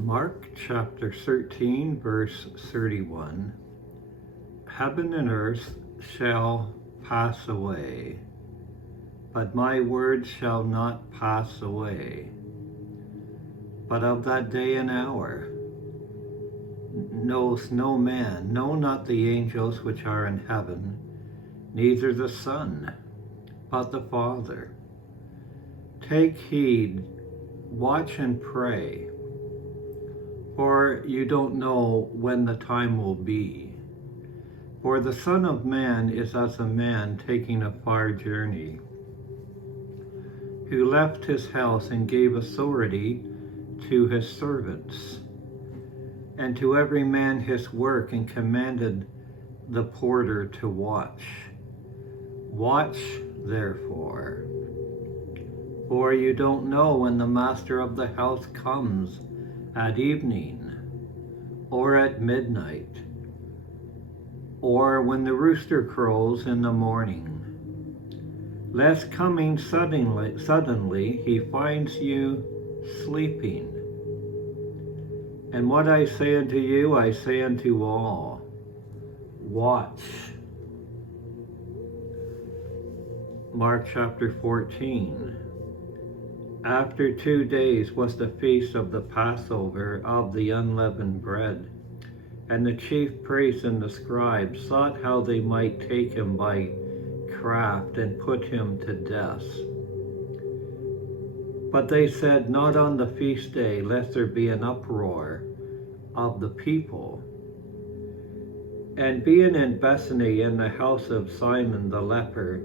Mark chapter 13, verse 31. Heaven and earth shall pass away, but my words shall not pass away. But of that day and hour knows no man, no, not the angels which are in heaven, neither the Son, but the Father. Take heed, watch and pray, for you don't know when the time will be. For the Son of Man is as a man taking a far journey, who left his house and gave authority to his servants, and to every man his work, and commanded the porter to watch. Watch, therefore, for you don't know when the master of the house comes, at evening, or at midnight, or when the rooster crows in the morning, lest coming suddenly he finds you sleeping. And what I say unto you, I say unto all, watch. Mark chapter 14. After 2 days was the feast of the Passover of the unleavened bread, and the chief priests and the scribes sought how they might take him by craft and put him to death. But they said, not on the feast day, lest there be an uproar of the people. And being in Bethany in the house of Simon the leper,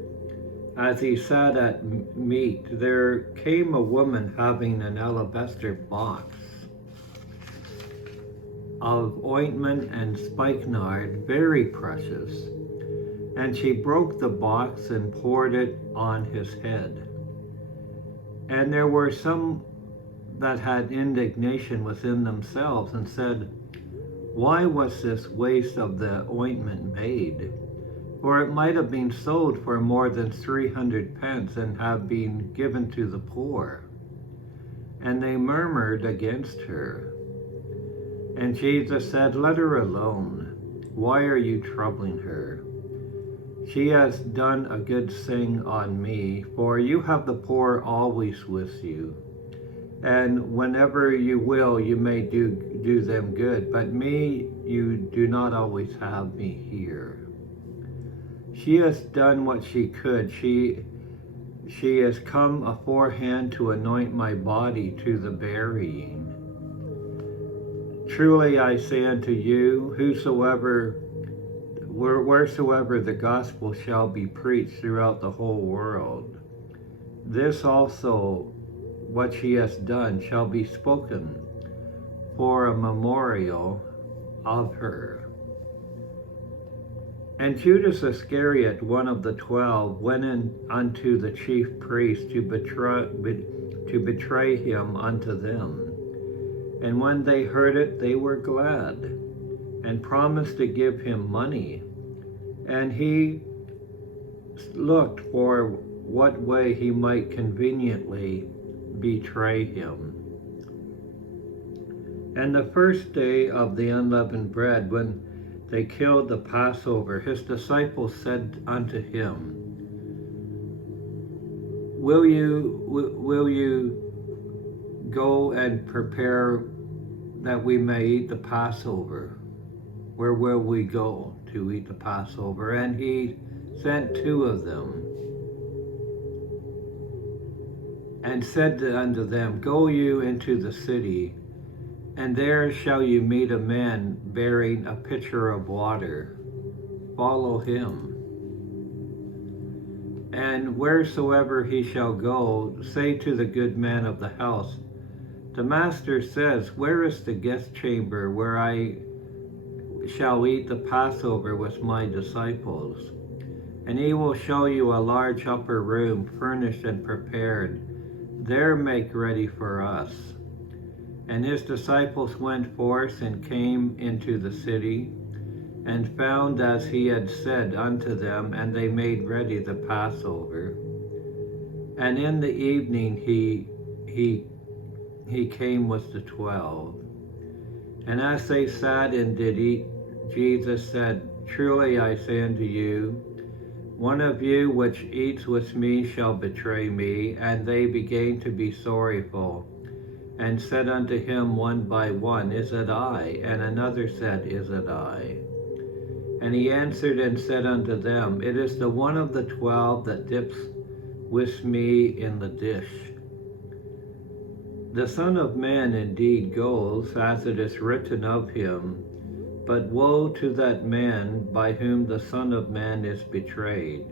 as he sat at meat, there came a woman having an alabaster box of ointment and spikenard, very precious. And she broke the box and poured it on his head. And there were some that had indignation within themselves, and said, why was this waste of the ointment made? For it might have been sold for more than 300 pence and have been given to the poor. And they murmured against her. And Jesus said, let her alone. Why are you troubling her? She has done a good thing on me, for you have the poor always with you, and whenever you will, you may do them good, but me you do not always have me here. She has done what she could. She has come aforehand to anoint my body to the burying. Truly I say unto you, wheresoever the gospel shall be preached throughout the whole world, this also, what she has done, shall be spoken for a memorial of her. And Judas Iscariot, one of the 12, went in unto the chief priests to betray him unto them. And when they heard it, they were glad, and promised to give him money. And he looked for what way he might conveniently betray him. And the first day of the unleavened bread, when they killed the Passover, his disciples said unto him, Will you go and prepare that we may eat the Passover? Where will we go to eat the Passover? And he sent 2 of them, and said unto them, Go you into the city, and there shall you meet a man bearing a pitcher of water. Follow him. And wheresoever he shall go, say to the good man of the house, the master says, where is the guest chamber where I shall eat the Passover with my disciples? And he will show you a large upper room, furnished and prepared. There make ready for us. And his disciples went forth and came into the city, and found as he had said unto them, and they made ready the Passover. And in the evening he came with the 12. And as they sat and did eat, Jesus said, Truly I say unto you, one of you which eats with me shall betray me. And they began to be sorrowful, and said unto him one by one, Is it I? And another said, Is it I? And he answered and said unto them, It is the one of the 12 that dips with me in the dish. The Son of Man indeed goes, as it is written of him, but woe to that man by whom the Son of Man is betrayed.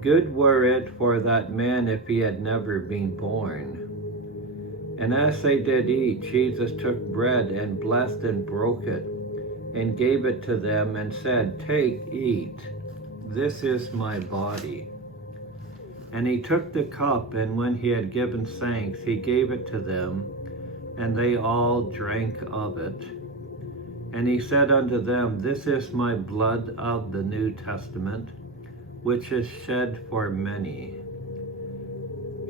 Good were it for that man if he had never been born. And as they did eat, Jesus took bread and blessed and broke it, and gave it to them, and said, Take, eat, this is my body. And he took the cup, and when he had given thanks, he gave it to them, and they all drank of it. And he said unto them, This is my blood of the New Testament, which is shed for many.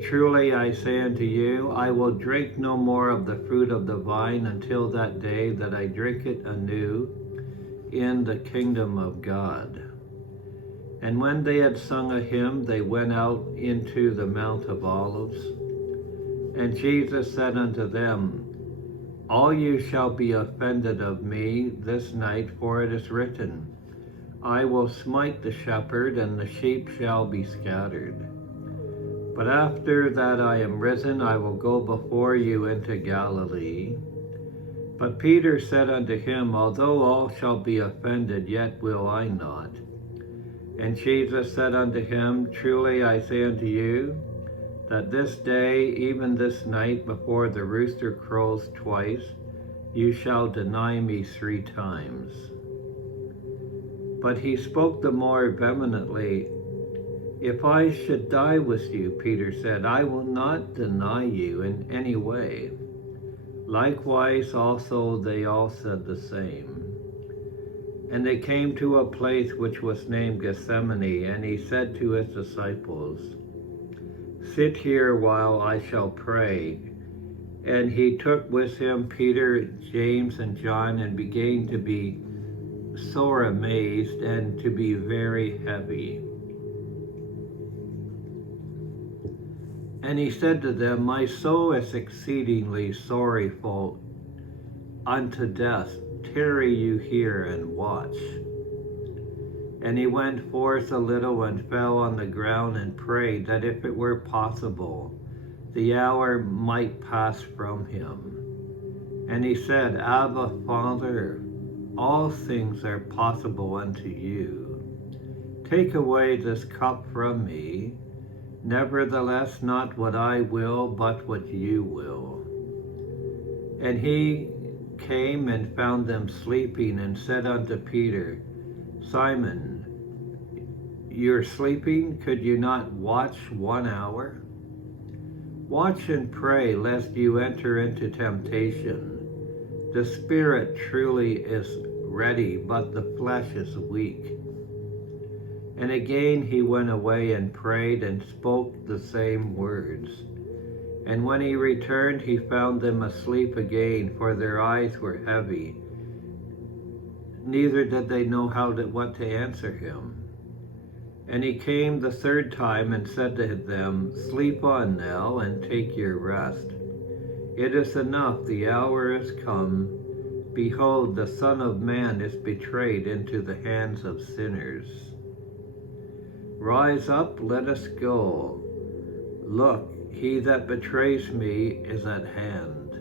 Truly I say unto you, I will drink no more of the fruit of the vine until that day that I drink it anew in the kingdom of God. And when they had sung a hymn, they went out into the Mount of Olives. And Jesus said unto them, All you shall be offended of me this night, for it is written, I will smite the shepherd, and the sheep shall be scattered. But after that I am risen, I will go before you into Galilee. But Peter said unto him, Although all shall be offended, yet will I not. And Jesus said unto him, Truly I say unto you, that this day, even this night, before the rooster crows twice, you shall deny me 3 times. But he spoke the more vehemently, If I should die with you, Peter said, I will not deny you in any way. Likewise also they all said the same. And they came to a place which was named Gethsemane, and he said to his disciples, Sit here while I shall pray. And he took with him Peter, James, and John, and began to be sore amazed and to be very heavy. And he said to them, My soul is exceedingly sorrowful unto death. Tarry you here and watch. And he went forth a little and fell on the ground and prayed that if it were possible, the hour might pass from him. And he said, Abba, Father, all things are possible unto you. Take away this cup from me. Nevertheless, not what I will, but what you will. And he came and found them sleeping, and said unto Peter, Simon, you're sleeping? Could you not watch 1 hour? Watch and pray, lest you enter into temptation. The spirit truly is ready, but the flesh is weak. And again he went away and prayed and spoke the same words. And when he returned, he found them asleep again, for their eyes were heavy. Neither did they know what to answer him. And he came the 3rd time and said to them, Sleep on now and take your rest. It is enough, the hour is come. Behold, the Son of Man is betrayed into the hands of sinners. Rise up, let us go. Look, he that betrays me is at hand.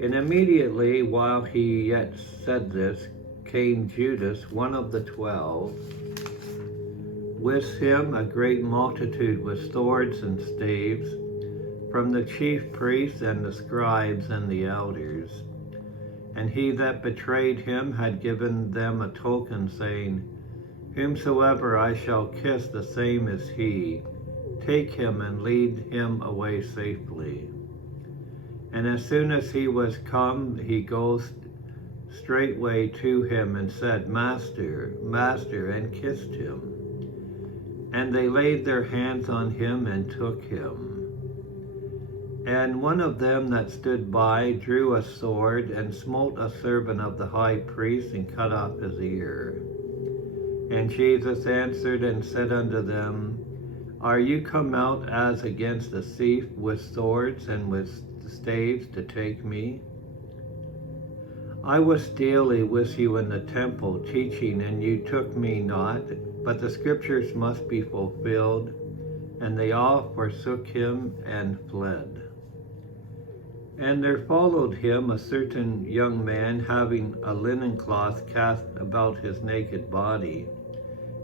And immediately while he yet said this, came Judas, one of the 12, with him a great multitude with swords and staves, from the chief priests and the scribes and the elders. And he that betrayed him had given them a token, saying, Whomsoever I shall kiss, the same is he. Take him and lead him away safely. And as soon as he was come, he goes straightway to him and said, Master, Master, and kissed him. And they laid their hands on him and took him. And one of them that stood by drew a sword and smote a servant of the high priest and cut off his ear. And Jesus answered and said unto them, Are you come out as against a thief with swords and with staves to take me? I was daily with you in the temple teaching, and you took me not, but the scriptures must be fulfilled. And they all forsook him and fled. And there followed him a certain young man, having a linen cloth cast about his naked body.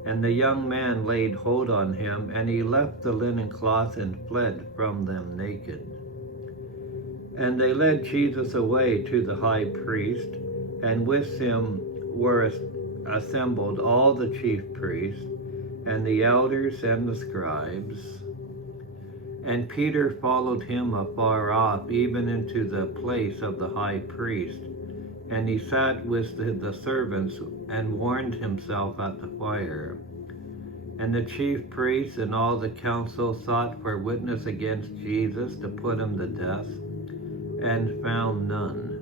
And the young man laid hold on him, and he left the linen cloth and fled from them naked. And they led Jesus away to the high priest, and with him were assembled all the chief priests, and the elders and the scribes. And Peter followed him afar off, even into the place of the high priest. And he sat with the servants and warmed himself at the fire. And the chief priests and all the council sought for witness against Jesus to put him to death, and found none.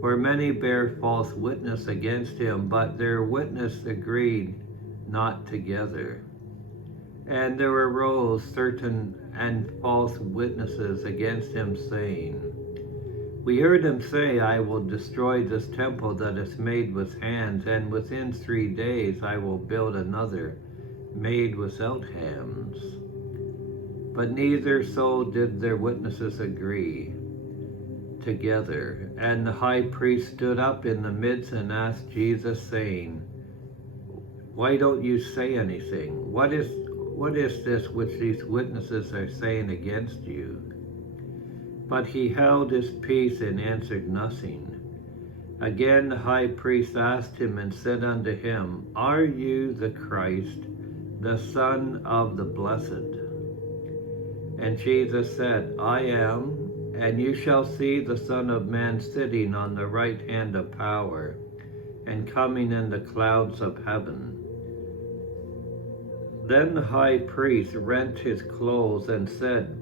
For many bare false witness against him, but their witness agreed not together. And there arose certain and false witnesses against him, saying, We heard him say, I will destroy this temple that is made with hands, and within 3 days I will build another made without hands. But neither so did their witnesses agree together. And the high priest stood up in the midst and asked Jesus, saying, Why don't you say anything? What is this which these witnesses are saying against you? But he held his peace and answered nothing. Again the high priest asked him and said unto him, Are you the Christ, the Son of the Blessed? And Jesus said, I am, and you shall see the Son of Man sitting on the right hand of power, and coming in the clouds of heaven. Then the high priest rent his clothes and said,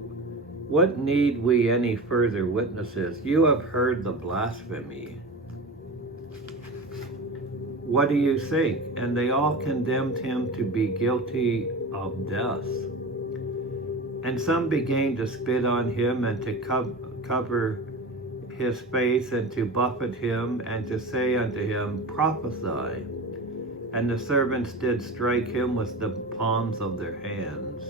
What need we any further witnesses? You have heard the blasphemy. What do you think? And they all condemned him to be guilty of death. And some began to spit on him and to cover his face and to buffet him and to say unto him, Prophesy. And the servants did strike him with the palms of their hands.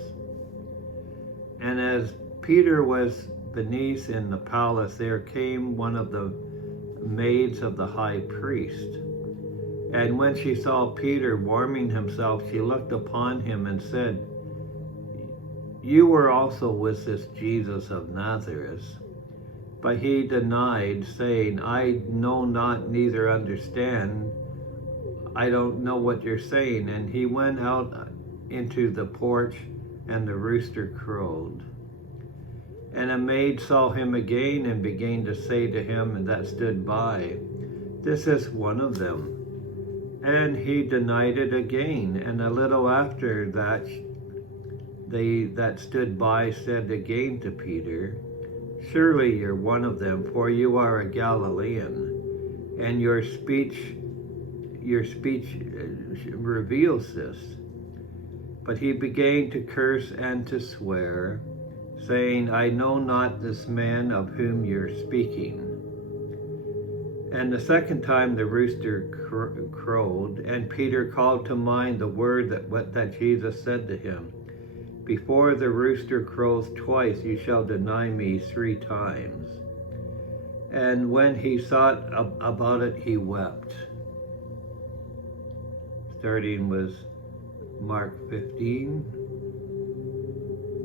And as Peter was beneath in the palace, there came one of the maids of the high priest. And when she saw Peter warming himself, she looked upon him and said, You were also with this Jesus of Nazareth. But he denied, saying, I know not, neither understand. I don't know what you're saying. And he went out into the porch, and the rooster crowed. And a maid saw him again, and began to say to him that stood by, This is one of them. And he denied it again. And a little after that, they that stood by said again to Peter, Surely you're one of them, for you are a Galilean, and your speech reveals this. But he began to curse and to swear, saying, I know not this man of whom you're speaking. And the second time the rooster crowed, and Peter called to mind the word that Jesus said to him, Before the rooster crows twice, you shall deny me 3 times. And when he thought about it, he wept. Starting with Mark 15.